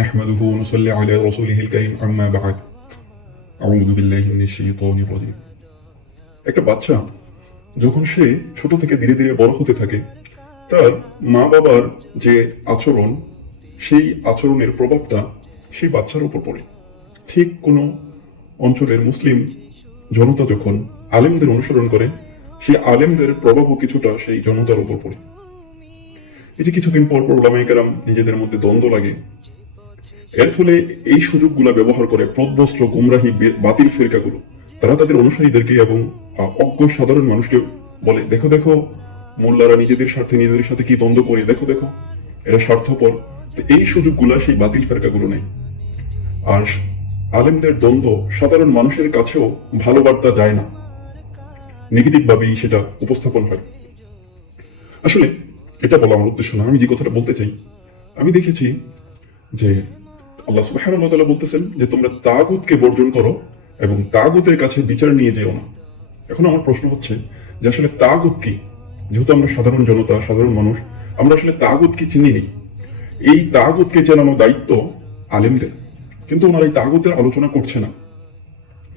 نحمده ونصلي على رسوله الكريم أما بعد أعوذ بالله من الشيطان الرجيم একটা বাচ্চা যখন সে ছোট থেকে ধীরে ধীরে বড় হতে থাকে তার মা বাবার যে আচরণ সেই আচরণের প্রভাবটা সেই বাচ্চার উপর পড়ে। ঠিক কোনো অঞ্চলের মুসলিম জনতা যখন আলেমদের অনুসরণ করে সেই আলেমদের প্রভাবও কিছুটা সেই জনতার উপর পড়ে। এই যে কিছুদিন পর পর ওলামায়ে কেরাম নিজেদের মধ্যে দ্বন্দ্ব লাগে, এর ফলে এই সুযোগগুলো ব্যবহার করে পথভ্রষ্ট গুমরাহি বাতিল ফিরকাগুলো তারা তাদের অনুসারীদেরকে এবং অজ্ঞ সাধারণ মানুষকে বলে, দেখো দেখো মোল্লারা নিজেদের স্বার্থে নিজেদের সাথে কি দ্বন্দ্ব করে, দেখো দেখো এরা স্বার্থপর। তো এই সুযোগগুলা সেই বাতিল ফেরকাগুলো নেই। আর আলেমদের দ্বন্দ্ব সাধারণ মানুষের কাছেও ভালো বার্তা যায় না, নেগেটিভ ভাবেই সেটা উপস্থাপন হয়। আসলে এটা বলা আমার উদ্দেশ্য না। আমি যে কথাটা বলতে চাই, আমি দেখেছি যে আল্লাহ সুবহানাহু ওয়া তাআলা বলতেছেন যে তোমরা তাগুতকে বর্জন করো এবং তাগুতের কাছে বিচার নিয়ে যেও না। এখন আমার প্রশ্ন হচ্ছে যে আসলে তাগুত কি? যেহেতু আমরা সাধারণ জনতা, সাধারণ মানুষ, আমরা আসলে তাগুত কি চিনি নি। এই তাগুতকে চেনানোর দায়িত্ব আলেমদের, কিন্তু ওনারা এই তাগুতের আলোচনা করছে না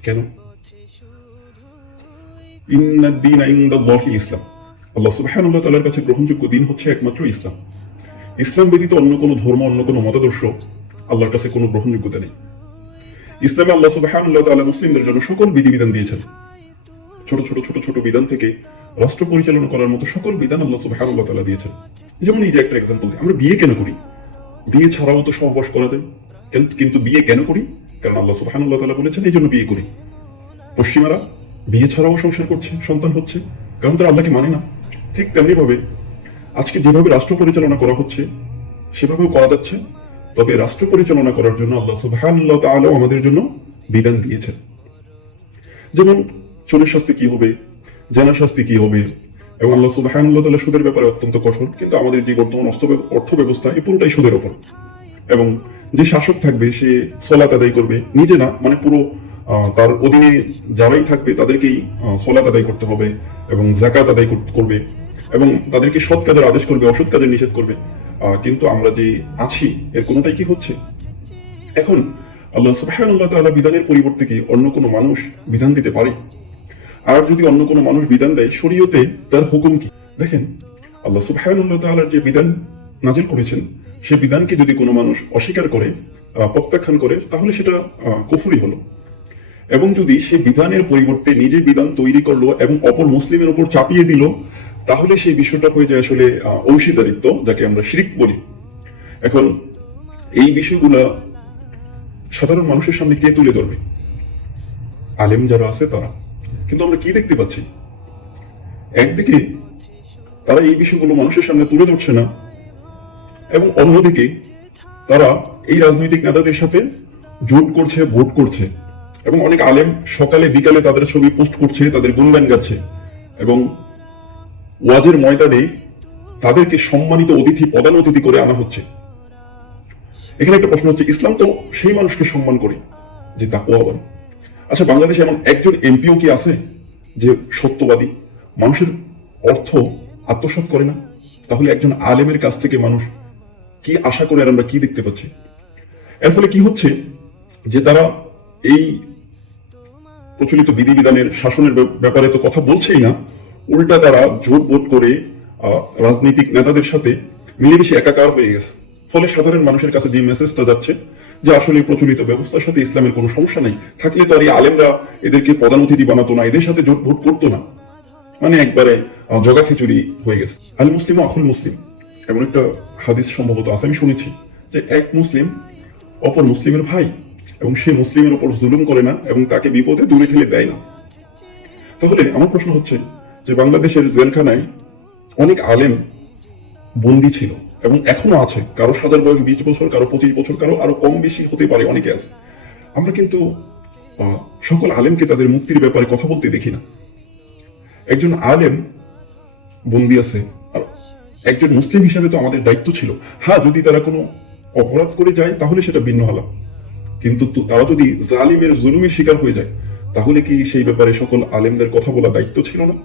কেন? ইন্নাদ-দীনা ইনদাল্লাহি ইসলাম, আল্লাহ সুবহানাহু ওয়া তাআলার কাছে গ্রহণযোগ্য দিন হচ্ছে একমাত্র ইসলাম। ইসলাম ব্যতীত অন্য কোনো ধর্ম, অন্য কোনো মতাদর্শ আল্লাহর কাছে কোনো গ্রহণযোগ্যতা নেই। ইসলামে আল্লাহ সুবহানাহু ওয়া তাআলা মুসলিমদের জন্য সকল বিধিবিধান দিয়েছেন। ছোট ছোট ছোট ছোট বিধান থেকে রাষ্ট্র পরিচালনা করার মতো সকল বিধান আল্লাহ সুবহানাহু ওয়া তাআলা দিয়েছেন। যেমন এই যে একটা এক্সাম্পল দিই, আমরা বিয়ে কেন করি? বিয়ে ছাড়াও তো সহবাস করা যায়, কিন্তু বিয়ে কেন করি? কারণ আল্লাহ সুবহানাহু ওয়া তাআলা বলেছেন এই জন্য বিয়ে করি। পশ্চিমারা বিয়ে ছাড়াও সংসার করছে, সন্তান হচ্ছে, কারণ তারা আল্লাহকে মানে না। ঠিক তেমনি ভাবে আজকে যেভাবে রাষ্ট্র পরিচালনা করা হচ্ছে সেভাবেও করা যাচ্ছে, তবে রাষ্ট্র পরিচালনা করার জন্য আল্লাহ সুবহানাহু ওয়া তাআলা আমাদের জন্য বিধান দিয়েছেন। যেমন চোরের শাস্তি কি হবে, জেনার শাস্তি কি হবে, এবং আল্লাহ সুবহানাহু ওয়া তাআলা সুদের ব্যাপারে অত্যন্ত কঠোর, কিন্তু আমাদের যে বর্তমান অর্থ ব্যবস্থা এই পুরোটাই সুদের ওপর। এবং যে শাসক থাকবে সে সলাত আদায় করবে, নিজে না, মানে পুরো তার অধীনে যারাই থাকবে তাদেরকেই সলাত আদায় করতে হবে এবং যাকাত আদায় করবে এবং তাদেরকে সৎ কাজের আদেশ করবে, অসৎ কাজের নিষেধ করবে। কিন্তু আমরা যে আছি এর কোনোটাই কি হচ্ছে? এখন আল্লাহ সুবহানাহু ওয়া তাআলা বিধানের পরিবর্তে কি অন্য কোনো মানুষ বিধান দিতে পারে? আর যদি অন্য কোনো মানুষ বিধান দেয়, শরীয়তে তার হুকুম কি? দেখেন, আল্লাহ সুবহানাহু ওয়া তাআলার যে বিধান নাজিল করেছেন সে বিধানকে যদি কোনো মানুষ অস্বীকার করে, প্রত্যাখ্যান করে, তাহলে সেটা কুফরি হলো। এবং যদি সে বিধানের পরিবর্তে নিজের বিধান তৈরি করলো এবং অপর মুসলিমের উপর চাপিয়ে দিল, তাহলে সেই বিষয়টা হয়ে যায় আসলে অংশীদারিত্ব, যাকে আমরা শিরক বলি। এখন এই বিষয়গুলা সাধারণ মানুষের সামনে কে তুলে ধরবে? আলেম যারা আছে তারা। কিন্তু আমরা কি দেখতে পাচ্ছি? একদিকে তারা এই বিষয়গুলো মানুষের সামনে তুলে ধরছে না, এবং অন্যদিকে তারা এই রাজনৈতিক নেতাদের সাথে জোট করছে, ভোট করছে, এবং অনেক আলেম সকালে বিকালে তাদের ছবি পোস্ট করছে, তাদের গুণগান গাচ্ছে, এবং ওয়াজের ময়দানে তাদেরকে সম্মানিত অতিথি, প্রধান অতিথি করে আনা হচ্ছে। এখানে একটা প্রশ্ন হচ্ছে, ইসলাম তো সেই মানুষকে সম্মান করে যে তাকওয়াবান। আচ্ছা, বাংলাদেশে এমন একজন এমপিও কি আছে যে সত্যবাদী, মানুষের অর্থ আত্মসাৎ করে না? তাহলে একজন আলেমের কাছ থেকে মানুষ কি আশা করে? আর আমরা কি দেখতে পাচ্ছি? এর ফলে কি হচ্ছে যে তারা এই প্রচলিত বিধিবিধানের শাসনের ব্যাপারে তো কথা বলছেই না, উল্টা তারা জোট বোট করে রাজনৈতিক নেতাদের সাথে মিলেমিশে একাকার হয়ে গেছে। ফলে সাধারণ মানুষের কাছে যে মেসেজটা যাচ্ছে যে আসলে প্রচলিত ব্যবস্থার সাথে ইসলামের কোনো সমস্যা নেই, থাকলে তো আর এই আলেমরা এদেরকে প্রধান অতিথি বানাতো না, এদের সাথে জোট ভোট করতো না। মানে একবারে জগা খিচুড়ি হয়ে গেছে। আল মুসলিম আখুল মুসলিম, এমন একটা হাদিস সম্ভবত আছে, আমি শুনেছি যে এক মুসলিম অপর মুসলিমের ভাই, এবং সে মুসলিমের উপর জুলুম করে না এবং তাকে বিপদে দূরে ঠেলে দেয় না। তাহলে আমার প্রশ্ন হচ্ছে যে বাংলাদেশের জেলখানায় অনেক আলেম বন্দী ছিল এবং এখনো আছে, কারো সাজার বয়স 20 বছর, কারো 25 বছর, কারো আরো কম বেশি হতে পারে, অনেকে আছে। আমরা কিন্তু সকল আলেমকে তাদের মুক্তির ব্যাপারে কথা বলতে দেখি না। একজন আলেম বন্দী আছে, আর একজন মুসলিম হিসাবে তো আমাদের দায়িত্ব ছিল, হ্যাঁ যদি তারা কোনো অপরাধ করে যায় তাহলে সেটা ভিন্ন আলাপ, কিন্তু তারা যদি জালিমের জুলুমের শিকার হয়ে যায় তাহলে কি সেই ব্যাপারে সকল আলেমদের কথা বলা দায়িত্ব ছিল না?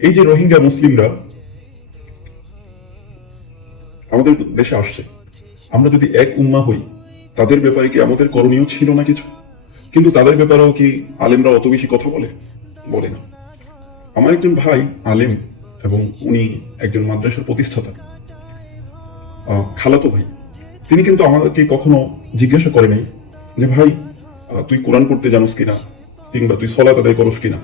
এই যে রোহিঙ্গা মুসলিমরা আমাদের দেশে আসছে, আমরা যদি এক উম্মাহ হই, তাদের ব্যাপারে কি আমাদের করণীয় ছিল না কিছু? কিন্তু তাদের ব্যাপারেও কি আলেমরা অত বেশি কথা বলে না। আমার একজন ভাই আলেম, এবং উনি একজন মাদ্রাসার প্রতিষ্ঠাতা, খালাতো ভাই। তিনি কিন্তু আমাদেরকে কখনো জিজ্ঞাসা করে নাই যে ভাই তুই কোরআন পড়তে জানোস কিনা, কিংবা তুই সলাত আদায় করস কিনা।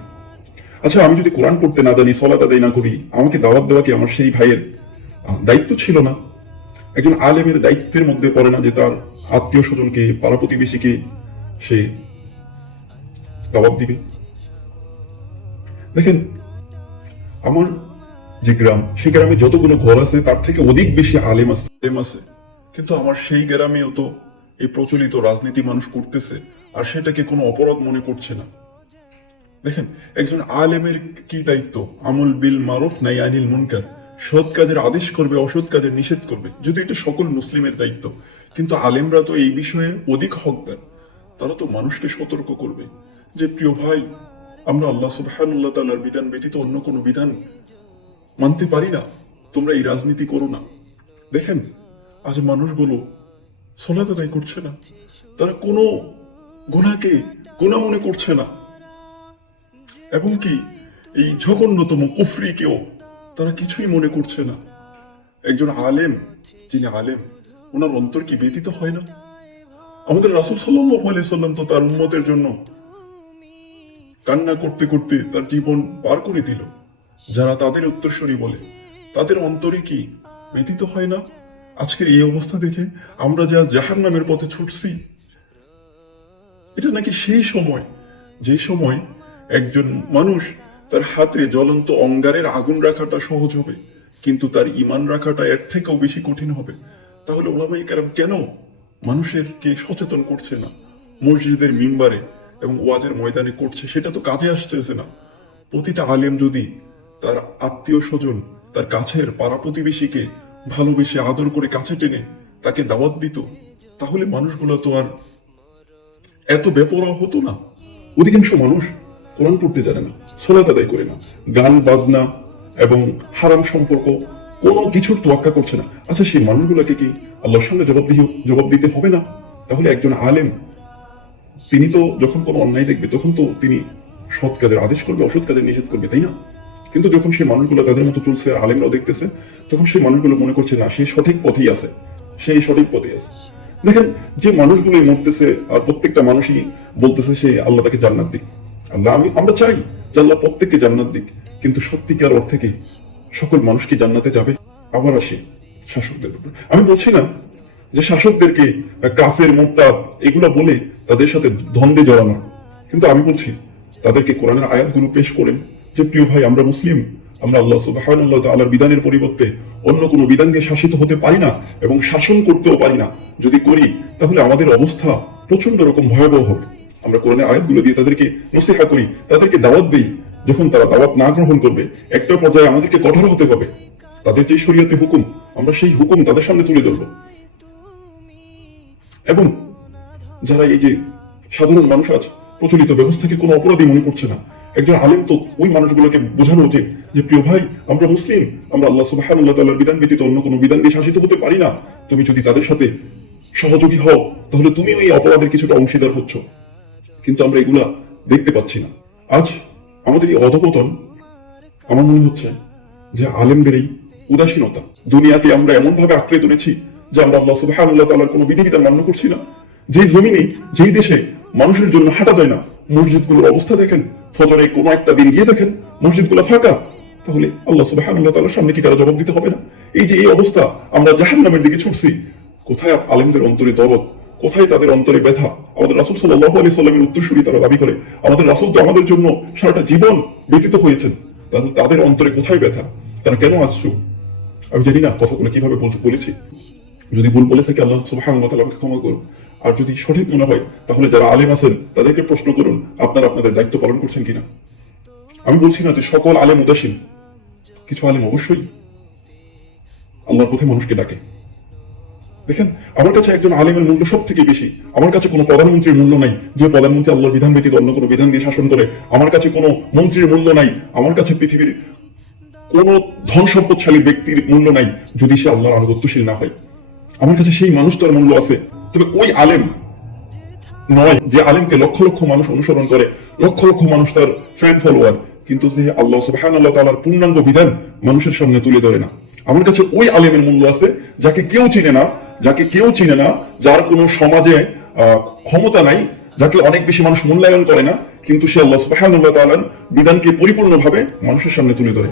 আচ্ছা, আমি যদি কোরআন পড়তে না জানি, সলাত আদায় না করি, আমাকে দাওয়াত দেওয়া কি আমার সেই ভাইয়ের দায়িত্ব ছিল না? একজন আলেমের দায়িত্বের মধ্যে পড়ে না যে তার আত্মীয় স্বজনকে, পাড়া প্রতিবেশীকে সে দাওয়াত দিবে? দেখেন, আমার যে গ্রাম, সেই গ্রামে যতগুলো ঘর আছে তার থেকে অধিক বেশি আলেম আছে, কিন্তু আমার সেই গ্রামেও তো এই প্রচলিত রাজনীতি মানুষ করতেছে, আর সেটাকে কোনো অপরাধ মনে করছে না। দেখেন, একজন আলেমের কি দায়িত্ব? আমল বিল মারুফ নাই আনিল মুনকার, সৎ কাজের আদেশ করবে, অসৎ কাজের নিষেধ করবে, যদি এটা সকল মুসলিমের দায়িত্ব। কিন্তু আলেমরা তো এই বিষয়ে অধিক হকদার। তারা তো মানুষকে সতর্ক করবে যে প্রিয় ভাই, আমরা আল্লাহ সুবহানাহু ওয়া তাআলার বিধান ব্যতীত অন্য কোনো বিধান মানতে পারি না, তোমরা এই রাজনীতি করো না। দেখেন, আজ মানুষগুলো সলাত আদায় করছে না, তারা কোনো গুনাহকে গুনাহ মনে করছে না, এবং কি এই জঘন্যতম কুফরিকেও তারা কিছুই মনে করছে না। একজন আলেম, যিনি আলেম, ওনার অন্তর কি ব্যতীত হয় না? আমাদের রাসূল সাল্লাল্লাহু আলাইহি সাল্লাম তো তার উম্মতের জন্য কান্না করতে করতে তার জীবন পার করে দিল। যারা তাদের উত্তরসূরি বলে, তাদের অন্তরে কি ব্যতীত হয় না? আজকের এই অবস্থা দেখে আমরা যা জাহান্নামের পথে ছুটছি, এটা নাকি সেই সময় যে সময় একজন মানুষ তার হাতে জ্বলন্ত অঙ্গারের আগুন রাখাটা সহজ হবে, কিন্তু তার ঈমান রাখাটা এর থেকেও বেশি কঠিন হবে। তাহলে ওলামায়ে কেরাম কেন মানুষেরকে সচেতন করছে না? মসজিদের মিম্বারে এবং ওয়াজের ময়দানে করছে, সেটা তো কাজে আসতেছে না। প্রতিটা আলেম যদি তার আত্মীয় স্বজন, তার কাছের পাড়া প্রতিবেশীকে ভালোবেসে আদর করে কাছে টেনে তাকে দাওয়াত দিত, তাহলে মানুষগুলো তো আর এত বেপরোয়া হতো না। অধিকাংশ মানুষ কোরআন পড়তে জানে না, সালাত আদায় করে না, গান বাজনা এবং হারাম সম্পর্ক কোনো কিছুর তোয়াক্কা করছে না। আচ্ছা, সেই মানুষগুলোকে কি আল্লাহর সামনে জবাব দিতে হবে না? তাহলে একজন আলেম, তিনি তো যখন কোনো অন্যায় দেখবে তখন তো তিনি সৎ কাজের আদেশ করবে, অসৎ কাজের নিষেধ করবে, তাই না? কিন্তু যখন সেই মানুষগুলো তাদের মতো চলছে, আলেমরাও দেখতেছে, তখন সেই মানুষগুলো মনে করছে না, সেই সঠিক পথেই আছে, সেই সঠিক পথে আছে। দেখেন, যে মানুষগুলো মরতেছে আর প্রত্যেকটা মানুষই বলতেছে সে আল্লাহ তাকে জান্নাত দিক, আমরা চাই যে আল্লাহ প্রত্যেককে জান্নাত দিক, কিন্তু সত্যিকার অর্থে কি সকল মানুষ কি জান্নাতে যাবে? আবার আসি শাসকদের উপর। আমি বলছি না যে শাসকদেরকে কাফের, মুরতাদ এগুলো বলে তাদের সাথে দ্বন্দ্বে জড়ানো, কিন্তু আমি বলছি তাদেরকে কোরআনের আয়াতগুলো পেশ করেন যে প্রিয় ভাই, আমরা মুসলিম, আমরা আল্লাহ সুবহানাহু ওয়া তাআলার বিধানের পরিবর্তে অন্য কোনো বিধান দিয়ে শাসিত হতে পারি না এবং শাসন করতেও পারি না। যদি করি তাহলে আমাদের অবস্থা প্রচন্ড রকম ভয়াবহ হবে। আমরা কোরআনের আয়াতগুলো দিয়ে তাদেরকে নসিহা করি, তাদেরকে দাওয়াত দেই। যখন তারা দাওয়াত না গ্রহণ করবে, একটা পর্যায়ে আমাদেরকে কঠোর হতে হবে। তাদের যে শরীয়তে হুকুম, আমরা সেই হুকুম তাদের সামনে তুলে ধরব। এবং যারা এই যে সাধারণ মানুষ আজ প্রচলিত ব্যবস্থাকে কোনো অপরাধী মনে করছে না, একজন আলেম তো ওই মানুষগুলোকে বোঝানো উচিত যে প্রিয় ভাই, আমরা মুসলিম, আমরা আল্লাহ সুবহানাহু ওয়া তাআলার বিধান ব্যতীত অন্য কোনো বিধান দিয়ে শাসিত হতে পারি না। তুমি যদি তাদের সাথে সহযোগী হও, তাহলে তুমি ওই অপরাধের কিছুটা অংশীদার হচ্ছ। কিন্তু আমরা এগুলা দেখতে পাচ্ছি না। আজ আমাদের এই অধপতন, আমার মনে হচ্ছে যে আলেমদের এই উদাসীনতা। দুনিয়াকে আমরা এমন ভাবে আঁকড়ে ধরেছি যে আমরা আল্লাহ সুবহানাহু ওয়া তাআলার কোনো বিধিবিধান মান্য করছি না। যেই জমিনে, যেই দেশে মানুষের জন্য হাঁটা যায় না, মসজিদগুলোর অবস্থা দেখেন, ফজরে কোনো একটা দিন গিয়ে দেখেন মসজিদগুলো ফাঁকা, তাহলে আল্লাহ সুবহানাহু ওয়া তাআলার সামনে কি তারা জবাব দিতে হবে না? এই যে এই অবস্থা, আমরা জাহান্নামের দিকে ছুটছি। কোথায় আলেমদের অন্তরে দরদ, কোথায় তাদের অন্তরে ব্যথা? আমাদের রাসূল সাল্লাল্লাহু আলাইহি সাল্লামের উত্তরসূরি তারা দাবি করে। আমাদের রাসূল তো আমাদের জন্য সারাটা জীবন ব্যতীত হয়েছেন, তাহলে তাদের অন্তরে কোথায় ব্যথা? তারা কেন আসছো? আমি জানি না কথাগুলো কিভাবে বলেছি। যদি ভুল বলে থাকি, আল্লাহ সুবহানাহু ওয়া তাআলা আমাকে ক্ষমা করুন। আর যদি সঠিক মনে হয়, তাহলে যারা আলেম আছেন তাদেরকে প্রশ্ন করুন, আপনারা আপনাদের দায়িত্ব পালন করছেন কিনা। আমি বলছি না যে সকল আলেম উদাসীন, কিছু আলেম অবশ্যই আল্লাহর পথে মানুষকে ডাকে। দেখেন, আমার কাছে একজন আলেমের মূল্য সব থেকে বেশি। আমার কাছে কোনো প্রধানমন্ত্রীর মূল্য নাই যে প্রধানমন্ত্রী আল্লাহর বিধান ব্যতীত অন্য কোনো বিধান দিয়ে শাসন করে। আমার কাছে কোনো মন্ত্রীর মূল্য নাই। আমার কাছে পৃথিবীর কোন ধন সম্পদশালী ব্যক্তির মূল্য নাই যদি সে আল্লাহর আনুগত্যশীল না হয়। আমার কাছে সেই মানুষটার মূল্য আছে। তবে ওই আলেম নয় যে আলেমকে লক্ষ লক্ষ মানুষ অনুসরণ করে, লক্ষ লক্ষ মানুষ তার ফ্যান ফলোয়ার, কিন্তু যে আল্লাহ সুবহানাহু ওয়া তাআলার পূর্ণাঙ্গ বিধান মানুষের সামনে তুলে ধরে না। আমার কাছে ওই আলেমের মূল্য আছে যাকে কেউ চিনে না, যার কোনো সমাজে ক্ষমতা নাই, যাকে অনেক বেশি মানুষ মূল্যায়ন করে না, কিন্তু সে আল্লাহ সুবহানাহু ওয়া তাআলার বিধানকে পরিপূর্ণভাবে মানুষের সামনে তুলে ধরে।